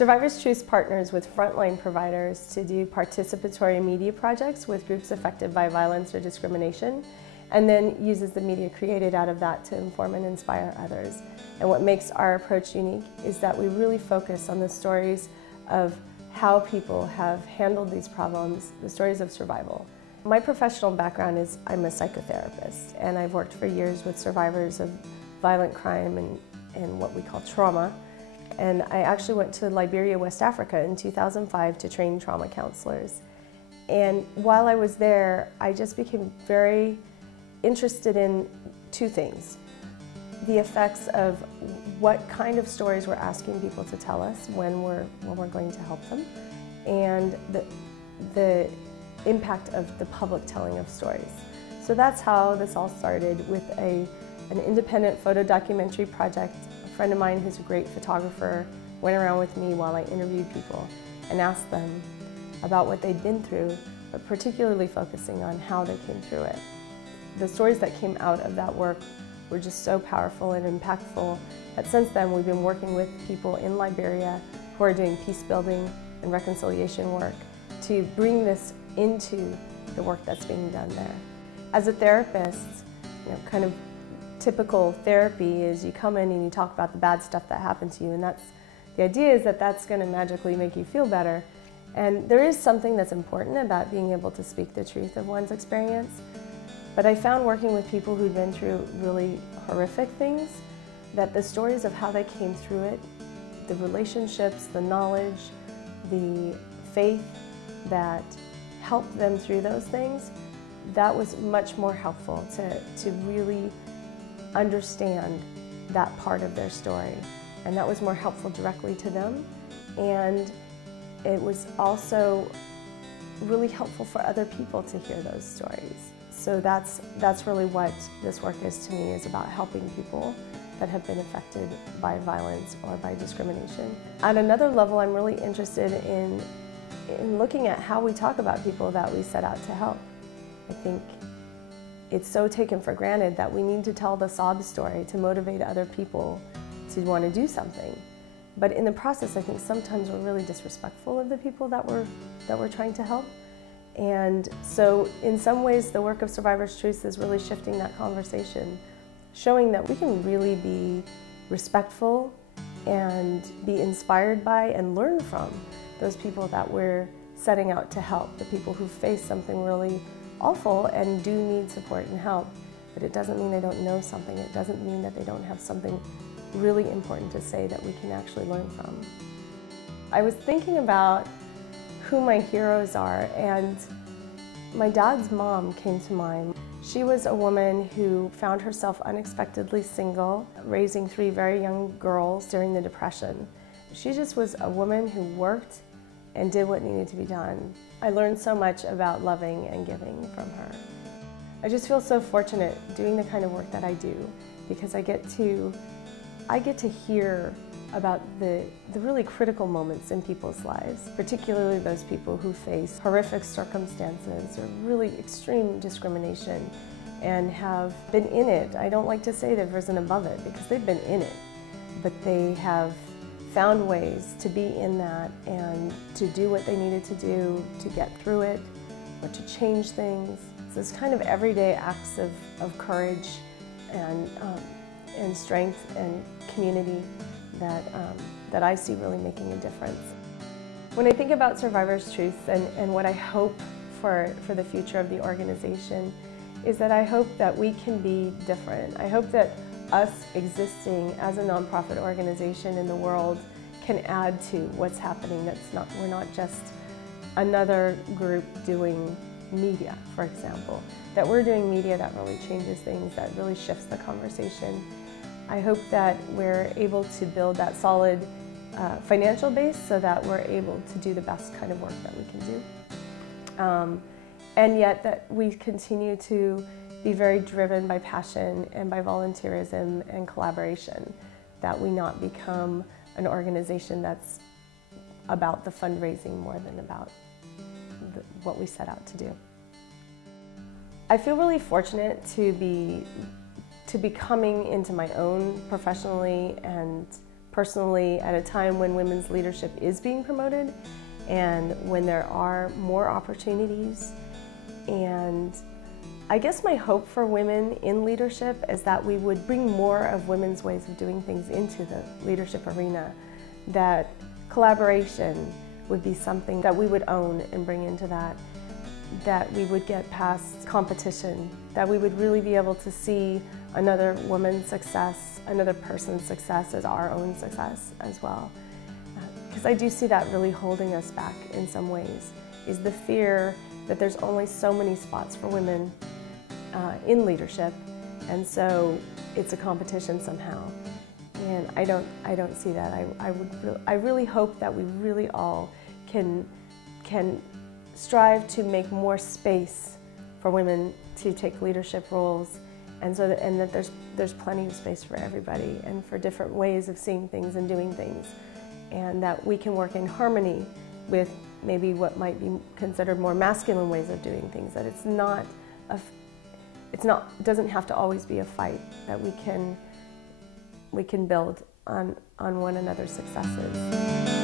Survivors Truth partners with frontline providers to do participatory media projects with groups affected by violence or discrimination, and then uses the media created out of that to inform and inspire others. And what makes our approach unique is that we really focus on the stories of how people have handled these problems, the stories of survival. My professional background is I'm a psychotherapist, and I've worked for years with survivors of violent crime and what we call trauma. And I actually went to Liberia, West Africa in 2005 to train trauma counselors. And while I was there, I just became very interested in two things: the effects of what kind of stories we're asking people to tell us when we're going to help them, and the impact of the public telling of stories. So that's how this all started, with an independent photo documentary project. A friend of mine who's a great photographer went around with me while I interviewed people and asked them about what they'd been through, but particularly focusing on how they came through it. The stories that came out of that work were just so powerful and impactful that since then we've been working with people in Liberia who are doing peace building and reconciliation work to bring this into the work that's being done there. As a therapist, kind of typical therapy is you come in and you talk about the bad stuff that happened to you, and the idea is that that's going to magically make you feel better. And there is something that's important about being able to speak the truth of one's experience. But I found working with people who'd been through really horrific things, that the stories of how they came through it, the relationships, the knowledge, the faith that helped them through those things, that was much more helpful to really understand that part of their story. And that was more helpful directly to them. And it was also really helpful for other people to hear those stories. So that's really what this work is to me, is about helping people that have been affected by violence or by discrimination. At another level, I'm really interested in looking at how we talk about people that we set out to help. I think it's so taken for granted that we need to tell the sob story to motivate other people to want to do something. But in the process, I think sometimes we're really disrespectful of the people that we're trying to help. And so in some ways, the work of Survivors Truth is really shifting that conversation, showing that we can really be respectful and be inspired by and learn from those people that we're setting out to help, the people who face something really awful and do need support and help. But it doesn't mean they don't know something. It doesn't mean that they don't have something really important to say that we can actually learn from. I was thinking about who my heroes are, and my dad's mom came to mind. She was a woman who found herself unexpectedly single, raising 3 very young girls during the Depression. She just was a woman who worked and did what needed to be done. I learned so much about loving and giving from her. I just feel so fortunate doing the kind of work that I do, because I get to hear about the really critical moments in people's lives, particularly those people who face horrific circumstances or really extreme discrimination and have been in it. I don't like to say they've risen above it, because they've been in it, but they have found ways to be in that and to do what they needed to do to get through it or to change things. So it's kind of everyday acts of courage and strength and community that I see really making a difference. When I think about Survivors Truth and what I hope for the future of the organization, is that I hope that we can be different. I hope that us existing as a nonprofit organization in the world can add to what's happening. We're not just another group doing media, for example. That we're doing media that really changes things, that really shifts the conversation. I hope that we're able to build that solid financial base so that we're able to do the best kind of work that we can do. And yet that we continue to be very driven by passion and by volunteerism and collaboration, that we not become an organization that's about the fundraising more than about what we set out to do. I feel really fortunate to be coming into my own professionally and personally at a time when women's leadership is being promoted and when there are more opportunities. And I guess my hope for women in leadership is that we would bring more of women's ways of doing things into the leadership arena, that collaboration would be something that we would own and bring into that we would get past competition, that we would really be able to see another woman's success, another person's success as our own success as well. Because I do see that really holding us back in some ways, is the fear that there's only so many spots for women in leadership, and so it's a competition somehow. And I don't see that. I really hope that we really all can strive to make more space for women to take leadership roles, and that there's plenty of space for everybody and for different ways of seeing things and doing things, and that we can work in harmony with maybe what might be considered more masculine ways of doing things. That it doesn't have to always be a fight. That we can build on one another's successes.